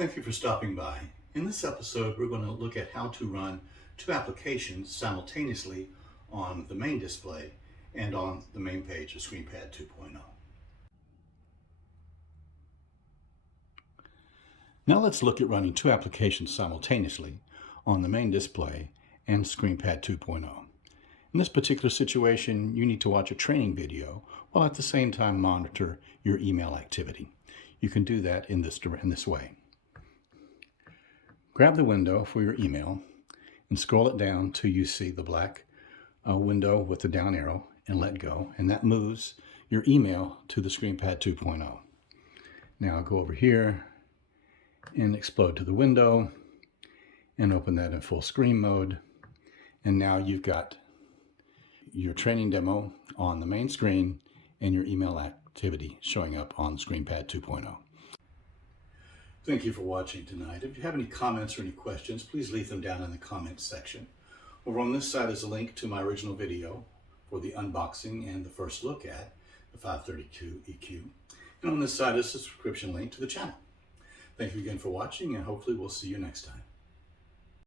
Thank you for stopping by. In this episode, we're going to look at how to run two applications simultaneously on the main display and on the main page of Screenpad 2.0. Now let's look at running two applications simultaneously on the main display and Screenpad 2.0. In this particular situation, you need to watch a training video while at the same time monitor your email activity. You can do that in this way. Grab the window for your email and scroll it down till you see the black window with the down arrow and let go, and that moves your email to the Screenpad 2.0. Now go over here and explode to the window and open that in full screen mode, and now you've got your training demo on the main screen and your email activity showing up on Screenpad 2.0. Thank you for watching tonight. If you have any comments or any questions, please leave them down in the comments section. Over on this side is a link to my original video for the unboxing and the first look at the 532EQ. And on this side is a subscription link to the channel. Thank you again for watching, and hopefully we'll see you next time.